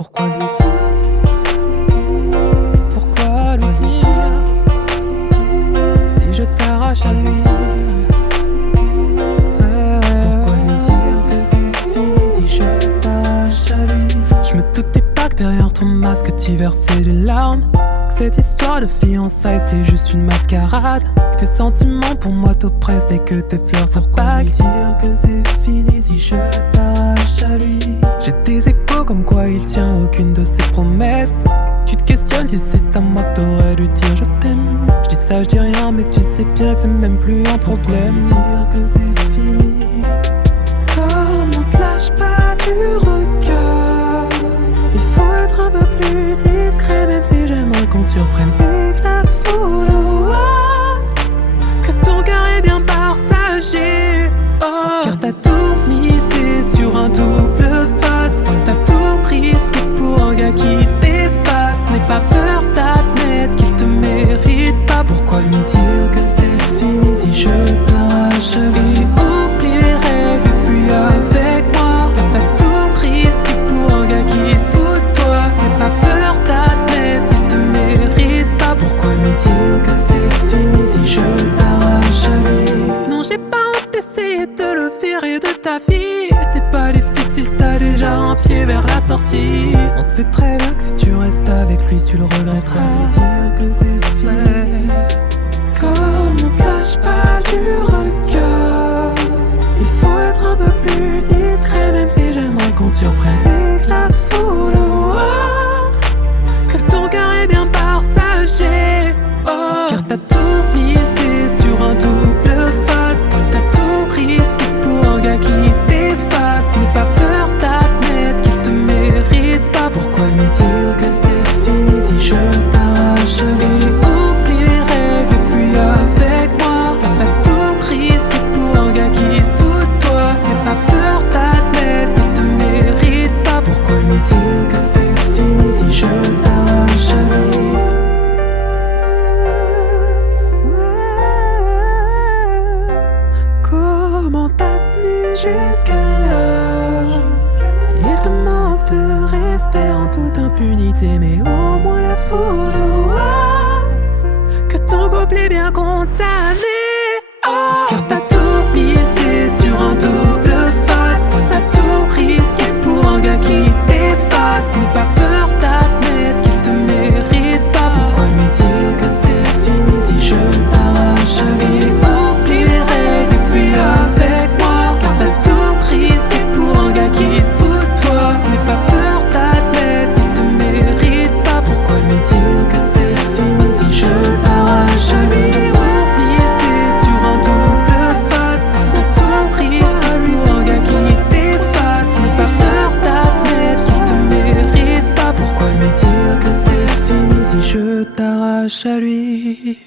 Pourquoi lui dire? Pourquoi lui dire? Si je t'arrache à lui. Pourquoi lui dire que c'est fini si je t'arrache à lui? Je me doutais pas que derrière ton masque tu versais des larmes, que cette histoire de fiançailles c'est juste une mascarade, que tes sentiments pour moi t'oppressent dès que tes fleurs s'appaguent. Pourquoi lui dire que c'est fini si je t'arrache à lui? J'ai des échos comme quoi il tient aucune de ses promesses. Tu te questionnes si c'est à moi que t'aurais dû dire je t'aime. Je dis ça, je dis rien, mais tu sais bien que c'est même plus un problème. Dire que c'est fini, comme on se lâche pas du regard. Il faut être un peu plus discret, même si j'aimerais qu'on te surprenne et que la foule voit que ton cœur est bien partagé. Oh, car t'as tout misé sur un double face. T'as tout risqué pour un gars qui t'efface. N'aie pas peur d'admettre qu'il te mérite pas. Pourquoi lui dire que c'est fini si je t'arrache? Et oublie les rêves et fuis avec moi. T'as tout risqué pour un gars qui se fout de toi. N'aie pas peur d'admettre qu'il te mérite pas. Pourquoi lui dire que c'est fini si je t'arrache à lui? Non, j'ai pas honte d'essayer de le virer de ta vie. C'est pas difficile, t'as déjà un pied vers la sortie. On sait très bien que si tu restes avec lui, tu le regretteras. Dire que c'est fini, comme on se lâche pas du regard. Il faut être un peu plus discret, même si j'aimerais qu'on te surprenne et que la foule voit que ton cœur est bien partagé. Oh, car t'as tout misé sur un double face. T'as tout risqué pour un gars qui t'efface. N'aie pas peur d'admettre qu'il te mérite pas. Pourquoi lui dire que c'est fini si je t'arrache? Et oublie les rêves et fuis avec moi. T'as tout risqué pour un gars qui se fout de toi. N'aie pas peur d'admettre qu'il te mérite pas. Pourquoi lui dire que c'est fini si je t'arrache à lui? Comment t'as tenu jusqu'à là? Il te manque de respect en toute impunité, mais au moins la foule voit que ton couple est bien condamné. Oh, car t'as tout misé sur un double face. T'as tout risqué pour un gars qui t'efface. N'aie pas peur d'admettre qu'il te mérite pas. Pourquoi lui dire que c'est fini si je t'arrache à lui? Oublie les règles et fuis avec moi. Car t'as tout risqué pour un gars qui se fout de toi. N'aie pas peur d'admettre qu'il te mérite pas. Pourquoi lui dire que c'est fini si je t'arrache à lui? Je t'arrache à lui.